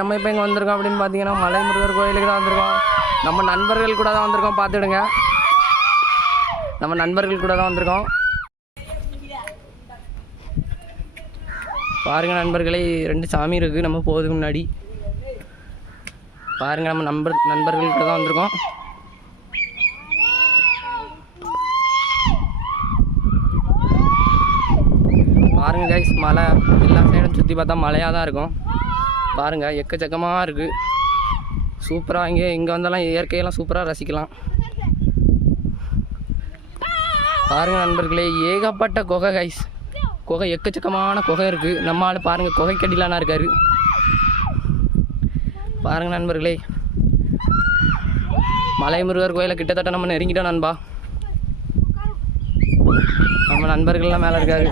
நம்ம இப்போ எங்கே வந்திருக்கோம் அப்படின்னு பார்த்தீங்கன்னா மலை முருகர் கோயிலுக்கு தான் வந்திருக்கோம். நம்ம நண்பர்கள் கூட தான் வந்திருக்கோம். பார்த்துடுங்க, நம்ம நண்பர்கள் கூட தான் வந்திருக்கோம். பாருங்கள் நண்பர்களே, 2 சாமி இருக்குது நம்ம போகிறதுக்கு முன்னாடி. பாருங்கள், நம்ம நண்பர்கள் கூட தான் வந்திருக்கோம். பாருங்கள் கைஸ், மலை எல்லா சைடும் சுற்றி பார்த்தா மலையாக தான் இருக்கும். பாருங்கள், எக்கச்சக்கமாக இருக்குது. சூப்பராக இங்கே வந்தாலும் இயற்கையெல்லாம் சூப்பராக ரசிக்கலாம். பாருங்கள் நண்பர்களே, ஏகப்பட்ட குகை கைஸ், குகை எக்கச்சக்கமான குகை இருக்குது. நம்ம ஆள் பாருங்கள், குகைக்கடிலானா இருக்கார். பாருங்கள் நண்பர்களே, மலை முருகர் கோயிலை கிட்டத்தட்ட நம்ம நெருங்கிட்டோம் நண்பா. நம்ம நண்பர்கள்லாம் மேலே இருக்காரு.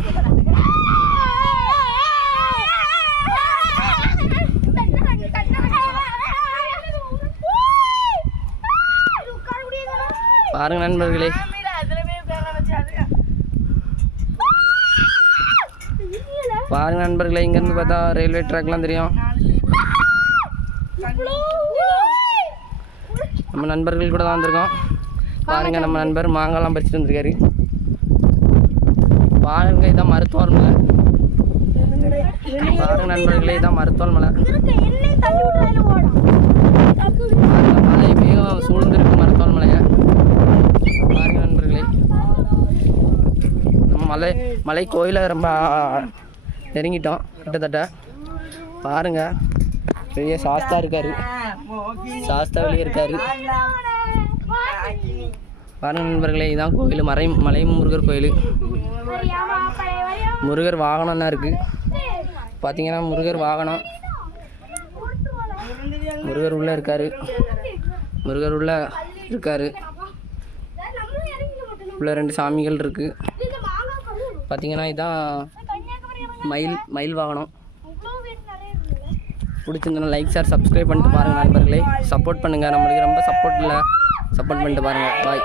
பாருங்க நண்பர்களே, பாருங்க நண்பர்களே, இங்கேருந்து பார்த்தா ரயில்வே ட்ராக்லாம் தெரியும். நம்ம நண்பர்கள் கூட தான் வந்திருக்கோம். பாருங்க, நம்ம நண்பர் மாங்காய்லாம் பறிச்சுட்டு வந்திருக்காரு. பாருங்க, இதான் மருத்துவர் மலை. பாருங்க நண்பர்களே, இதான் மருத்துவர் மலை. மலை மிகவும் சூழ்ந்திருக்கு மருத்துவர் மலையை. பாருங்க நண்பர்களே, நம்ம மலை கோயிலை ரொம்ப நெருங்கிட்டோம் கிட்டத்தட்ட. பாருங்க, பெரிய சாஸ்தா இருக்காரு, சாஸ்தா வெளியே இருக்காரு. பாருங்க நண்பர்களே, இதான் கோயில், மலை முருகர் கோயில். முருகர் வாகனம்லாம் இருக்குது. பார்த்தீங்கன்னா முருகர் வாகனம், முருகர் உள்ளே இருக்கார். முருகர் உள்ளே இருக்கார். உள்ள 2 சாமிகள் இருக்குது. பார்த்தீங்கன்னா இதான் மயில் வாகனம். பிடிச்சிருந்தோன்னா லைக் ஷேர் சப்ஸ்கிரைப் பண்ணிட்டு பாருங்கள் நண்பர்களே. சப்போர்ட் பண்ணுங்கள், நம்மளுக்கு ரொம்ப சப்போர்ட் பண்ணிட்டு பாருங்கள். பாய்.